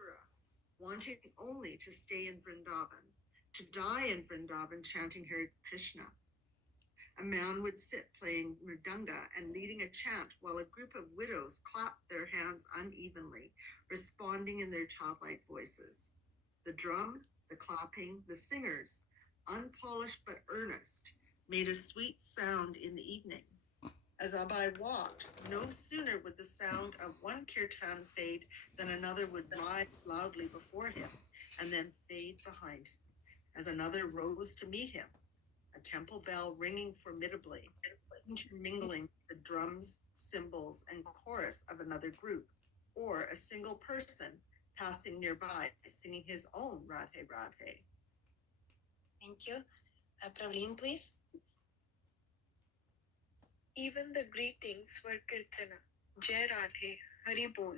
Mathura, wanting only to stay in Vrindavan, to die in Vrindavan chanting Hare Krishna. A man would sit playing mridanga and leading a chant while a group of widows clapped their hands unevenly, responding in their childlike voices. The drum, the clapping, the singers, unpolished but earnest, made a sweet sound in the evening. As Abai walked, no sooner would the sound of one kirtan fade than another would rise loudly before him and then fade behind him, as another rose to meet him, a temple bell ringing formidably, intermingling the drums, cymbals, and chorus of another group, or a single person passing nearby, singing his own Radhe Radhe. Thank you. Praveen, please. Even the greetings were Kirtana, Jai Radhe, Hari Bol,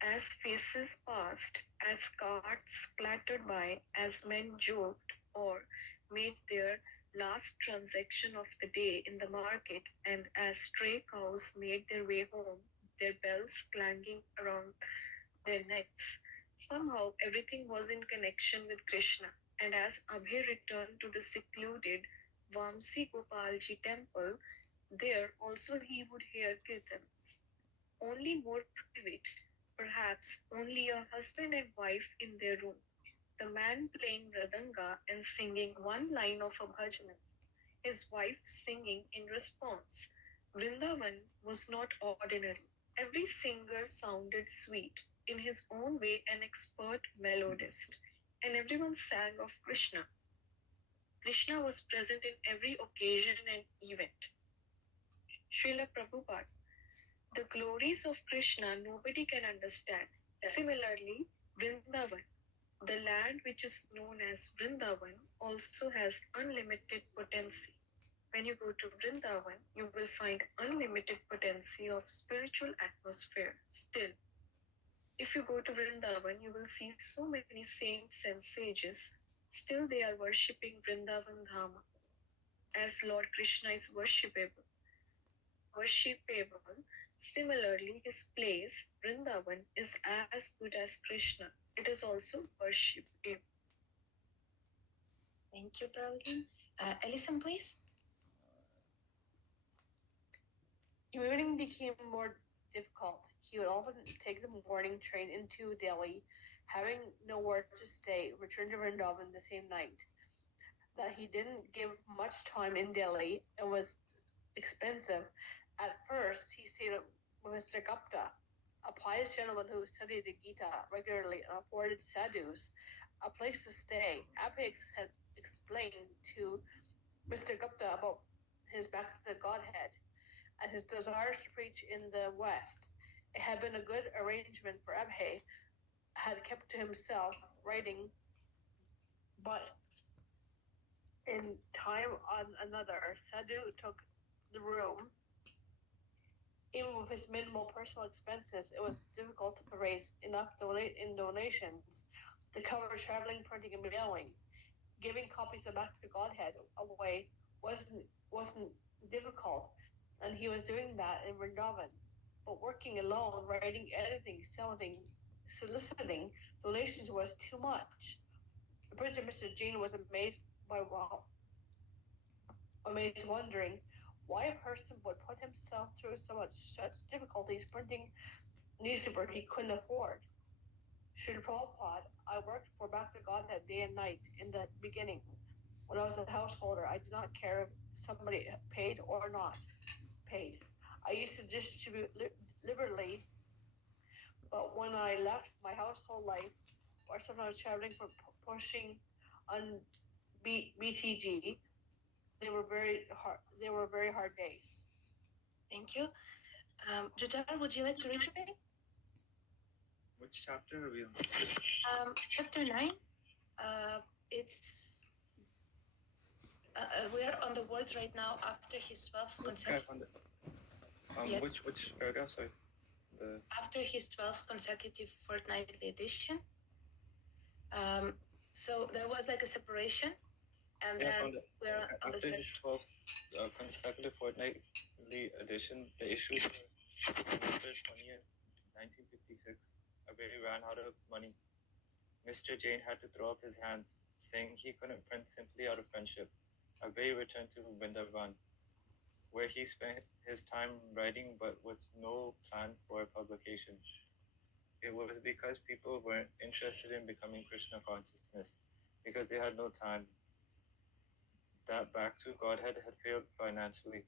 as faces passed, as carts clattered by, as men joked or made their last transaction of the day in the market, and as stray cows made their way home, their bells clanging around their necks. Somehow everything was in connection with Krishna, and as Abhay returned to the secluded Vamsi Gopalji temple, there also he would hear kirtans, only more private, perhaps only a husband and wife in their room, the man playing mridanga and singing one line of a bhajana, his wife singing in response. Vrindavan was not ordinary. Every singer sounded sweet, in his own way an expert melodist, and everyone sang of Krishna. Krishna was present in every occasion and event. Srila Prabhupada, the glories of Krishna nobody can understand. Similarly, Vrindavan, the land which is known as Vrindavan, also has unlimited potency. When you go to Vrindavan, you will find unlimited potency of spiritual atmosphere still. If you go to Vrindavan, you will see so many saints and sages. Still they are worshipping Vrindavan Dhama, as Lord Krishna is worshipable. Similarly, his place, Vrindavan, is as good as Krishna. It is also worshipable. Thank you, Praveen. Ellison, please. Commuting became more difficult. He would often take the morning train into Delhi, having nowhere to stay, return to Vrindavan the same night. That he didn't give much time in Delhi and was expensive. At first, he stayed with Mr. Gupta, a pious gentleman who studied the Gita regularly and afforded sadhus a place to stay. Apex had explained to Mr. Gupta about his back to the Godhead and his desires to preach in the West. It had been a good arrangement for Abhay, had kept to himself, writing, but in time on another, Sadhu took the room. Even with his minimal personal expenses, it was difficult to raise enough donations to cover traveling, printing, and mailing. Giving copies of Back to Godhead away wasn't difficult, and he was doing that in Vrindavan. But working alone, writing, editing, selling, soliciting donations was too much. The printer, Mr. Jain, was amazed, wondering why a person would put himself through such difficulties printing newspaper he couldn't afford. Srila Prabhupada, I worked for Back to Godhead day and night in the beginning. When I was a householder, I did not care if somebody paid or not paid. I used to distribute liberally, but when I left my household life, or sometimes traveling for pushing on BTG, they were very hard days. Thank you. Jujhar, would you like to read today? Which chapter are we on? Chapter 9. We're on the words right now after his 12th consecutive. Which paragraph? Sorry. After his 12th consecutive fortnightly edition. So there was like a separation, and then we're on the after his 12th consecutive fortnightly edition, the issue November 20th, 1956, Abhay ran out of money Mr. Jain had to throw up his hands, saying he couldn't print simply out of friendship. Abe returned to Vrindavan, where he spent his time writing but with no plan for publication. It was because people weren't interested in becoming Krishna consciousness, because they had no time, that back to Godhead had failed financially.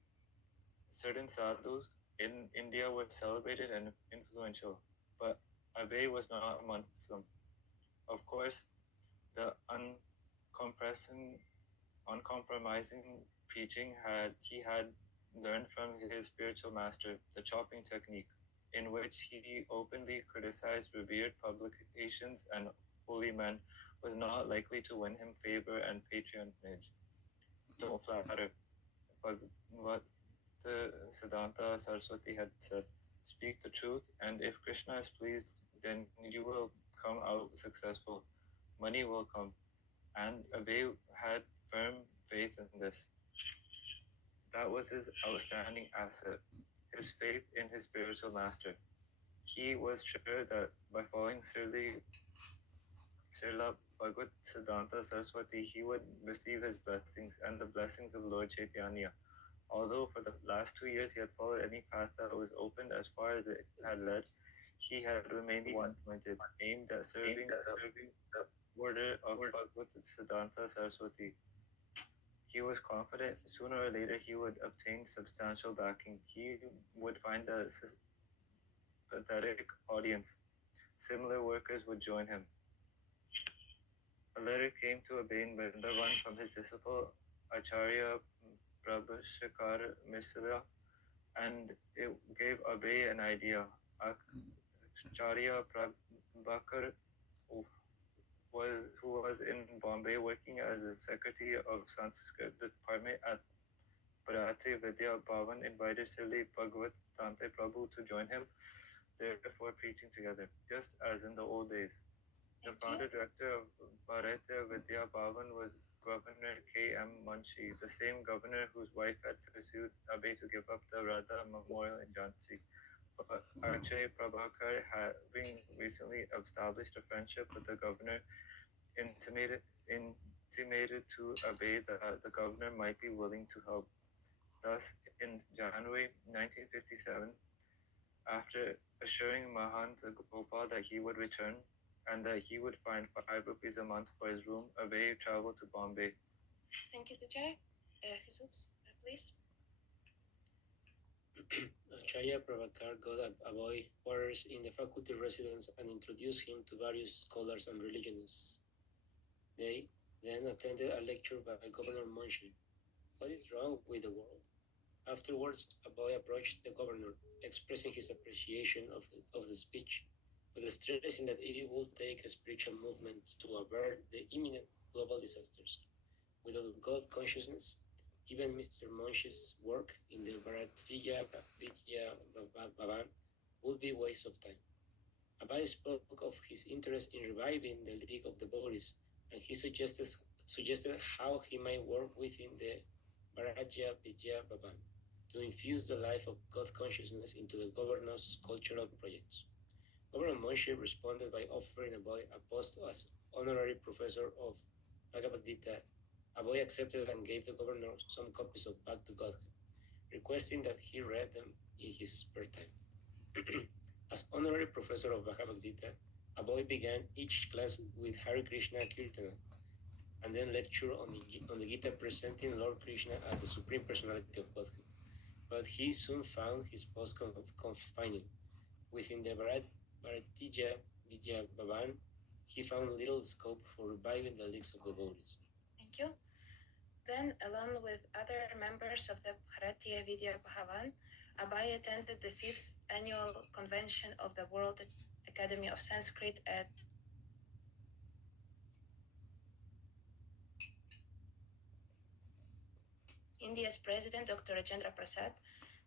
Certain sadhus in India were celebrated and influential, but Abe was not amongst them. Of course, the uncompromising preaching he had learned from his spiritual master, the chopping technique, in which he openly criticized revered publications and holy men, was not likely to win him favor and patronage. Don't flatter. What the Siddhanta Saraswati had said, speak the truth, and if Krishna is pleased, then you will come out successful. Money will come. And Abe had firm faith in this. That was his outstanding asset, his faith in his spiritual master. He was sure that by following Srila Bhagavad Siddhanta Saraswati, he would receive his blessings and the blessings of Lord Chaitanya. Although for the last 2 years he had followed any path that was opened as far as it had led, he had remained one pointed, aimed at serving the order of Bhagavad Siddhanta Saraswati. He was confident sooner or later he would obtain substantial backing. He would find a sympathetic audience. Similar workers would join him. A letter came to Abe in Vrindavan from his disciple Acharya Prabhashakar Misra, and it gave Abe an idea. Acharya Prabhakar, who was in Bombay working as a secretary of Sanskrit department at Bharati Vidya Bhavan, invited Srila Bhagavat Tante Prabhu to join him, therefore preaching together, just as in the old days. The founder director of Bharati Vidya Bhavan was Governor K.M. Munshi, the same governor whose wife had pursued Abe to give up the Radha Memorial in Jhansi. But Acharya Prabhakar, having recently established a friendship with the governor, intimated to Abe that the governor might be willing to help. Thus, in January 1957, after assuring Mahant Gopal that he would return and that he would find 5 rupees a month for his room, Abe traveled to Bombay. Thank you, teacher. Jesus, please. Acharya Prabhakar got a boy quarters in the faculty residence and introduced him to various scholars and religionists. They then attended a lecture by Governor Munshi. What is wrong with the world? Afterwards, a boy approached the governor, expressing his appreciation of the speech, but stressing that it would take a spiritual movement to avert the imminent global disasters. Without God consciousness, even Mr. Munshi's work in the Bharatiya Vidya Bhavan would be a waste of time. Abai spoke of his interest in reviving the League of Devotees, and he suggested how he might work within the Bharatiya Vidya Bhavan to infuse the life of God consciousness into the governor's cultural projects. Governor Munshi responded by offering Abai a post as honorary professor of Bhagavad Gita. Abai accepted and gave the governor some copies of Back to Godhead, requesting that he read them in his spare time. As honorary professor of Bhagavad Gita, Abai began each class with Hare Krishna Kirtana, and then lecture on the Gita presenting Lord Krishna as the Supreme Personality of Godhead. But he soon found his post confining. Within the Bharatiya Vidya Bhavan, he found little scope for reviving the leagues of devotees. Thank you. Then, along with other members of the Bharatiya Vidya Bhavan, Abai attended the 5th annual convention of the World Academy of Sanskrit at India's President Dr. Rajendra Prasad,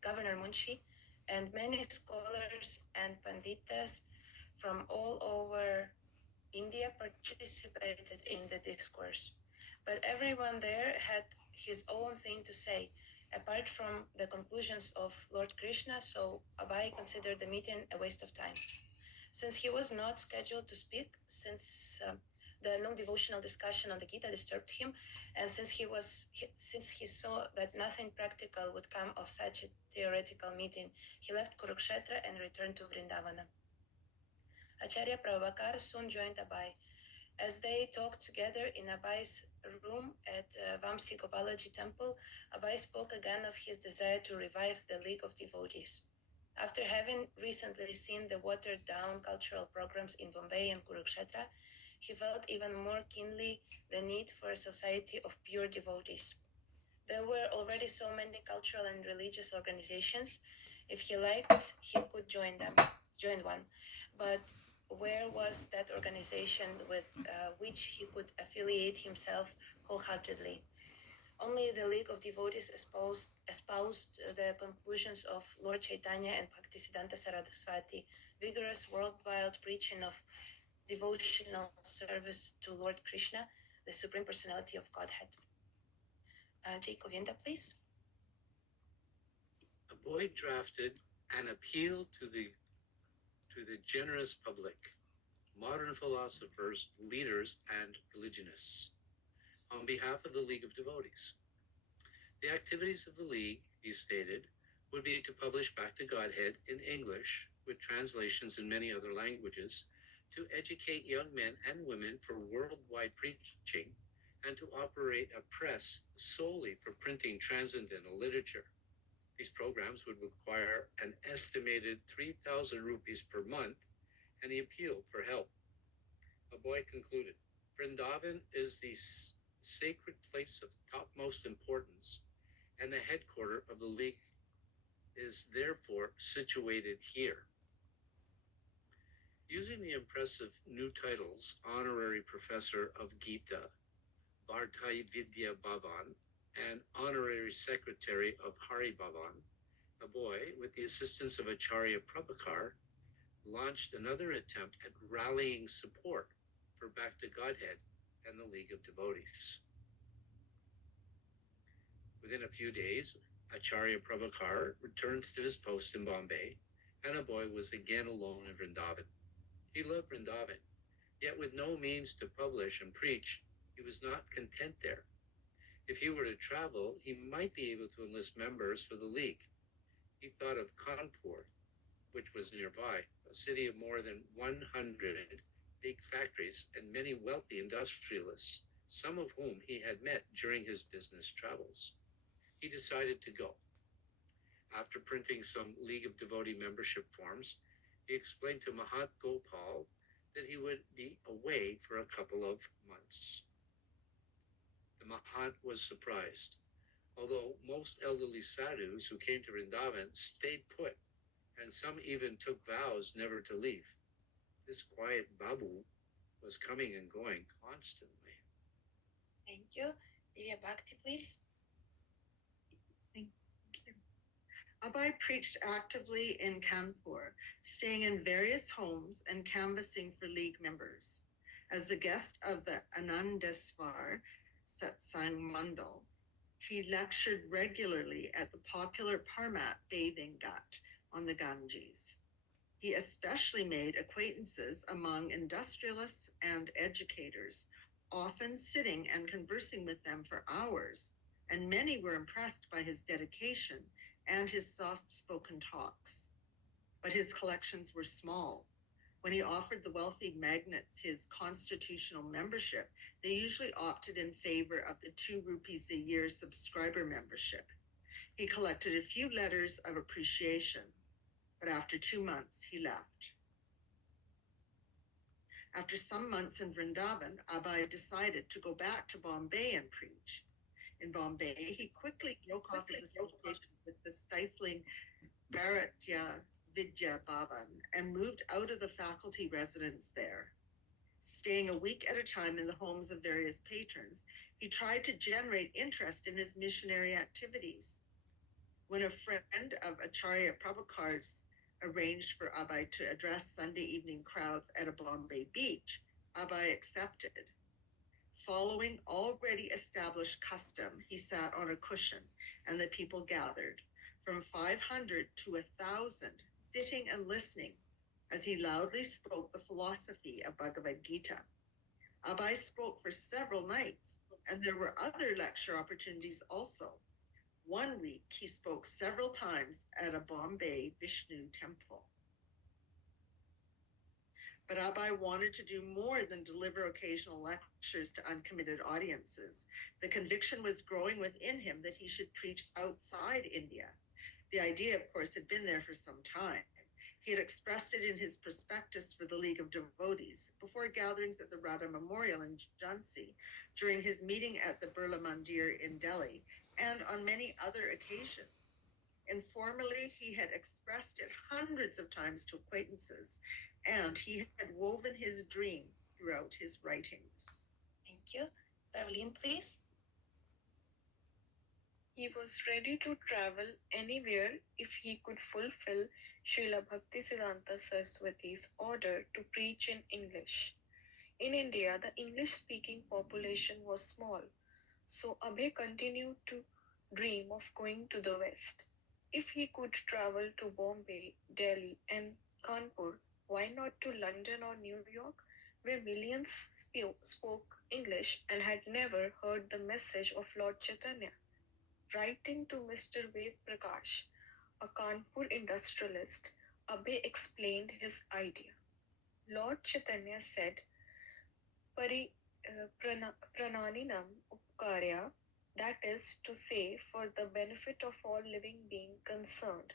Governor Munshi, and many scholars and panditas from all over India participated in the discourse. But everyone there had his own thing to say, apart from the conclusions of Lord Krishna, so Abai considered the meeting a waste of time. Since he was not scheduled to speak, since the long devotional discussion on the Gita disturbed him, and since he saw that nothing practical would come of such a theoretical meeting, he left Kurukshetra and returned to Vrindavana. Acharya Prabhakar soon joined Abai. As they talked together in Abai's room at Vamsi Gopalaji temple, Abai spoke again of his desire to revive the League of Devotees. After having recently seen the watered-down cultural programs in Bombay and Kurukshetra, he felt even more keenly the need for a society of pure devotees. There were already so many cultural and religious organizations. If he liked, he could join one. But where was that organization with which he could affiliate himself wholeheartedly? Only the League of Devotees espoused the conclusions of Lord Chaitanya and Bhaktisiddhanta Saraswati, vigorous worldwide preaching of devotional service to Lord Krishna, the Supreme Personality of Godhead. Jacovinda, please. Abai drafted an appeal to the generous public, modern philosophers, leaders, and religionists, on behalf of the League of Devotees. The activities of the League, he stated, would be to publish Back to Godhead in English, with translations in many other languages, to educate young men and women for worldwide preaching, and to operate a press solely for printing transcendental literature. These programs would require an estimated 3,000 rupees per month, and he appealed for help. Abai concluded, Vrindavan is the sacred place of topmost importance, and the headquarters of the League is therefore situated here. Using the impressive new titles Honorary Professor of Gita, Bhartai Vidya Bhavan, and Honorary Secretary of Hari Bhavan, Abai, with the assistance of Acharya Prabhakar, launched another attempt at rallying support for Back to Godhead and the League of Devotees. Within a few days, Acharya Prabhakar returned to his post in Bombay, and Abai was again alone in Vrindavan. He loved Vrindavan, yet with no means to publish and preach, he was not content there. If he were to travel, he might be able to enlist members for the League. He thought of Kanpur, which was nearby, a city of more than 100 big factories and many wealthy industrialists, some of whom he had met during his business travels. He decided to go. After printing some League of Devotee membership forms, he explained to Mahat Gopal that he would be away for a couple of months. The Mahat was surprised. Although most elderly sadhus who came to Vrindavan stayed put, and some even took vows never to leave, this quiet Babu was coming and going constantly. Thank you. Divya Bhakti, please. Abai preached actively in Kanpur, staying in various homes and canvassing for League members. As the guest of the Anandeswar Satsang Mandal, he lectured regularly at the popular Parmat bathing ghat on the Ganges. He especially made acquaintances among industrialists and educators, often sitting and conversing with them for hours, and many were impressed by his dedication and his soft-spoken talks. But his collections were small. When he offered the wealthy magnates his constitutional membership, they usually opted in favor of the 2 rupees a year subscriber membership. He collected a few letters of appreciation, but after 2 months he left. After some months in Vrindavan, Abai decided to go back to Bombay and preach. In Bombay, he quickly broke off his association with the stifling Bharatiya Vidya Bhavan and moved out of the faculty residence there. Staying a week at a time in the homes of various patrons, he tried to generate interest in his missionary activities. When a friend of Acharya Prabhakar's arranged for Abai to address Sunday evening crowds at a Bombay beach, Abai accepted. Following already established custom, he sat on a cushion, and the people gathered, from 500 to 1,000, sitting and listening, as he loudly spoke the philosophy of Bhagavad Gita. Abai spoke for several nights, and there were other lecture opportunities also. One week he spoke several times at a Bombay Vishnu temple. But Abai wanted to do more than deliver occasional lectures to uncommitted audiences. The conviction was growing within him that he should preach outside India. The idea, of course, had been there for some time. He had expressed it in his prospectus for the League of Devotees, before gatherings at the Radha Memorial in Jhansi, during his meeting at the Birla Mandir in Delhi, and on many other occasions. Informally, he had expressed it hundreds of times to acquaintances, and he had woven his dream throughout his writings. Thank you. Evelyn, please. He was ready to travel anywhere if he could fulfill Srila Bhaktisiddhanta Saraswati's order to preach in English. In India, the English-speaking population was small, so Abhay continued to dream of going to the West. If he could travel to Bombay, Delhi, and Kanpur, why not to London or New York, where millions spoke English and had never heard the message of Lord Chaitanya? Writing to Mr. Ved Prakash, a Kanpur industrialist, Abhay explained his idea. Lord Chaitanya said, Prananinam upkarya, that is to say, for the benefit of all living beings concerned.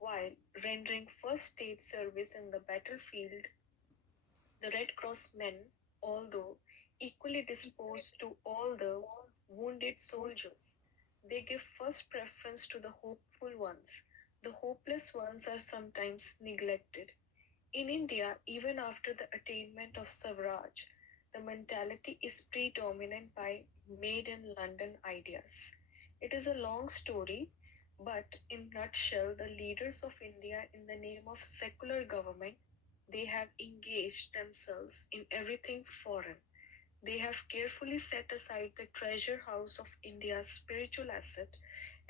While rendering first state service in the battlefield, the Red Cross men, although equally disposed to all the wounded soldiers, they give first preference to the hopeful ones. The hopeless ones are sometimes neglected. In India, even after the attainment of Swaraj, the mentality is predominant by made in London ideas. It is a long story, but in nutshell, the leaders of India, in the name of secular government, they have engaged themselves in everything foreign. They have carefully set aside the treasure house of India's spiritual asset,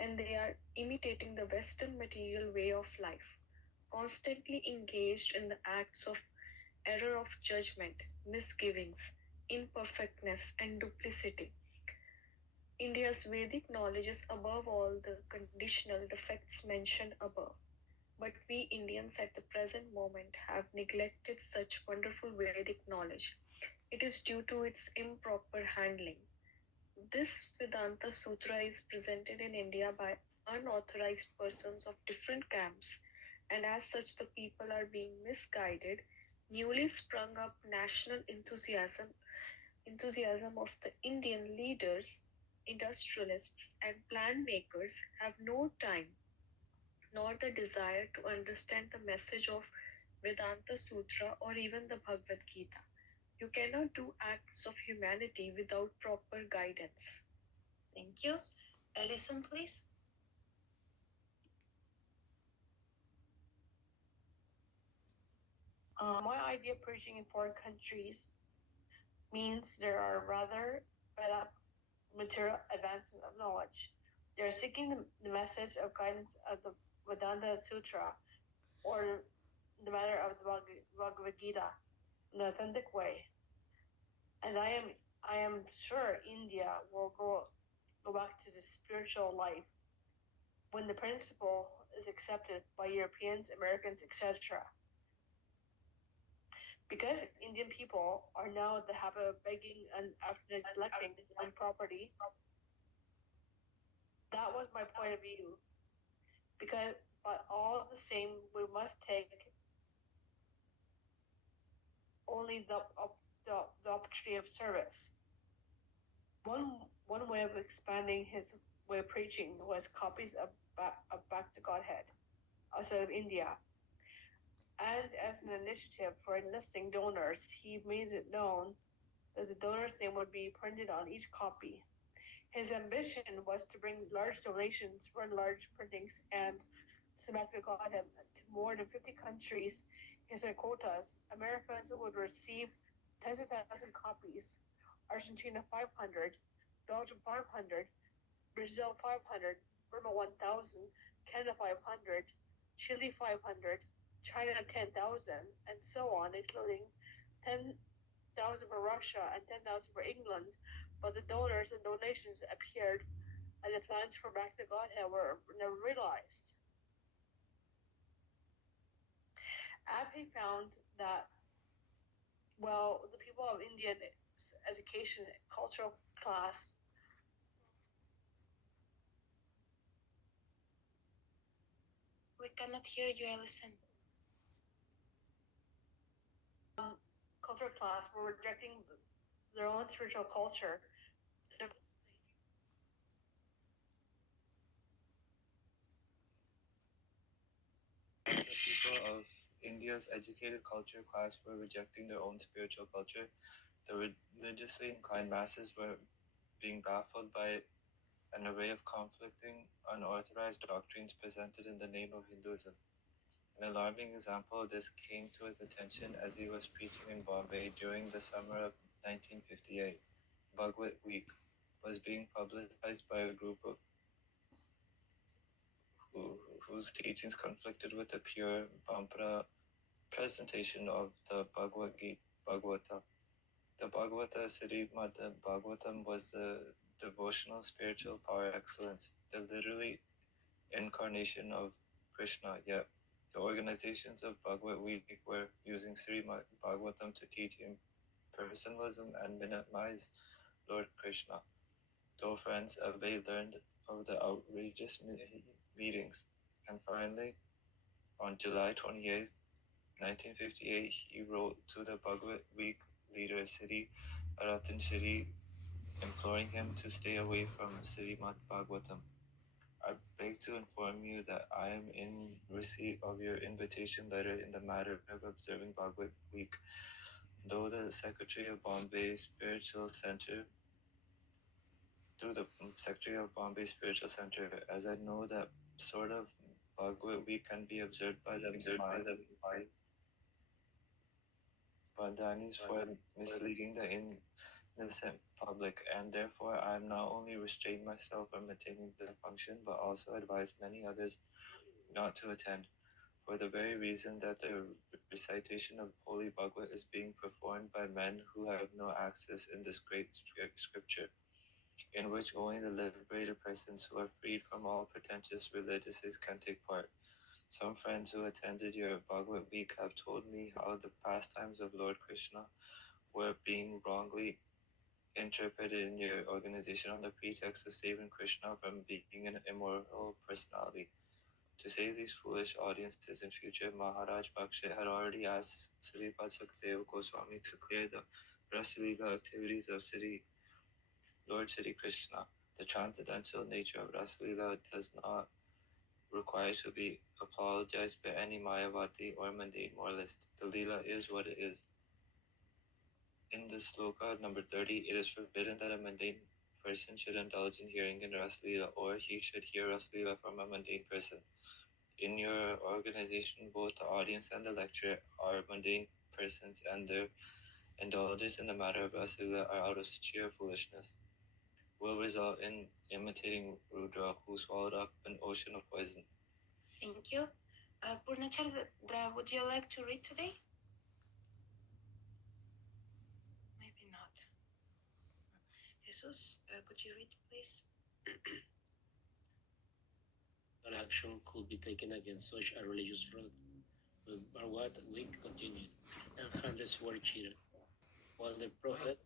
and they are imitating the Western material way of life, constantly engaged in the acts of error of judgment, misgivings, imperfectness, and duplicity. India's Vedic knowledge is above all the conditional defects mentioned above. But we Indians at the present moment have neglected such wonderful Vedic knowledge. It is due to its improper handling. This Vedanta Sutra is presented in India by unauthorized persons of different camps, and as such, the people are being misguided. Newly sprung up national enthusiasm of the Indian leaders, industrialists, and plan makers have no time nor the desire to understand the message of Vedanta Sutra or even the Bhagavad Gita. You cannot do acts of humanity without proper guidance. Thank you. Alison, please. My idea of preaching in foreign countries means there are rather fed up material advancement of knowledge. They are seeking the message of guidance of the Vedanta Sutra or the matter of the Bhagavad Gita in an authentic way. And I am sure India will go back to the spiritual life when the principle is accepted by Europeans, Americans, etc. Because Indian people are now in the habit of begging and after neglecting on property, that was my point of view. But all the same, we must take only the opportunity of service. One way of expanding his way of preaching was copies of Back to Godhead outside of India. And as an initiative for enlisting donors, he made it known that the donor's name would be printed on each copy. His ambition was to bring large donations, run large printings, and Back to Godhead to more than 50 countries. His quotas: America would receive 10,000 copies, Argentina 500, Belgium 500, Brazil 500, Burma 1,000, Canada 500, Chile 500, China 10,000, and so on, including 10,000 for Russia and 10,000 for England. But the donors and donations appeared, and the plans for Back to Godhead were never realized. Abbey found that, well, the people of Indian education cultural class We cannot hear you, Alison. cultural class were rejecting their own spiritual culture. The people of India's educated culture class were rejecting their own spiritual culture. The religiously inclined masses were being baffled by an array of conflicting, unauthorized doctrines presented in the name of Hinduism. An alarming example of this came to his attention as he was preaching in Bombay during the summer of 1958. Bhagavad Week was being publicized by a group of whose teachings conflicted with the pure Pampara presentation of the Bhagavad Gita. Bhagavata. The Bhagavata Srimad Bhagavatam was the devotional spiritual power excellence, the literally incarnation of Krishna, yet the organizations of Bhagavad Week were using Srimad Bhagavatam to teach impersonalism and minimize Lord Krishna. Though friends Abhay learned of the outrageous meetings, and finally, on July 28th, 1958, he wrote to the Bhagavad Week leader Sri Ratan Shri, imploring him to stay away from Srimad Bhagavatam. I beg to inform you that I am in receipt of your invitation letter in the matter of observing Bhagavad Week. Though the Secretary of Bombay Spiritual Center, through the Secretary of Bombay Spiritual Center, as I know that sort of Bhagavad Week can be observed by the Bandhanis for misleading the innocent public, and therefore I am not only restrained myself from attending the function, but also advise many others not to attend, for the very reason that the recitation of Holy Bhagavad is being performed by men who have no access in this great scripture, in which only the liberated persons who are freed from all pretentious religiouses can take part. Some friends who attended your Bhagavad Week have told me how the pastimes of Lord Krishna were being wrongly interpreted in your organization on the pretext of saving Krishna from being an immoral personality. To save these foolish audiences in future, Maharaj Bakshit had already asked Sripad Sukadeva Goswami to clear the Rasalila activities of Lord Shri Krishna. The transcendental nature of Rasalila does not require to be apologized by any Mayavati or mundane moralist. The Leela is what it is. In the sloka number 30, it is forbidden that a mundane person should indulge in hearing in Rasalila, or he should hear Rasalila from a mundane person. In your organization, both the audience and the lecturer are mundane persons, and their indulgence in the matter of Rasalila are out of sheer foolishness, will result in imitating Rudra, who swallowed up an ocean of poison. Thank you. Purnachandra, would you like to read today? Maybe not. Jesus, could you read, please? No action could be taken against such a religious fraud. But Bhagavad Week continued, and hundreds were cheated. While the prophet...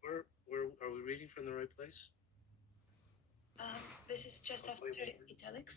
Where are we reading from the right place? This is just after italics.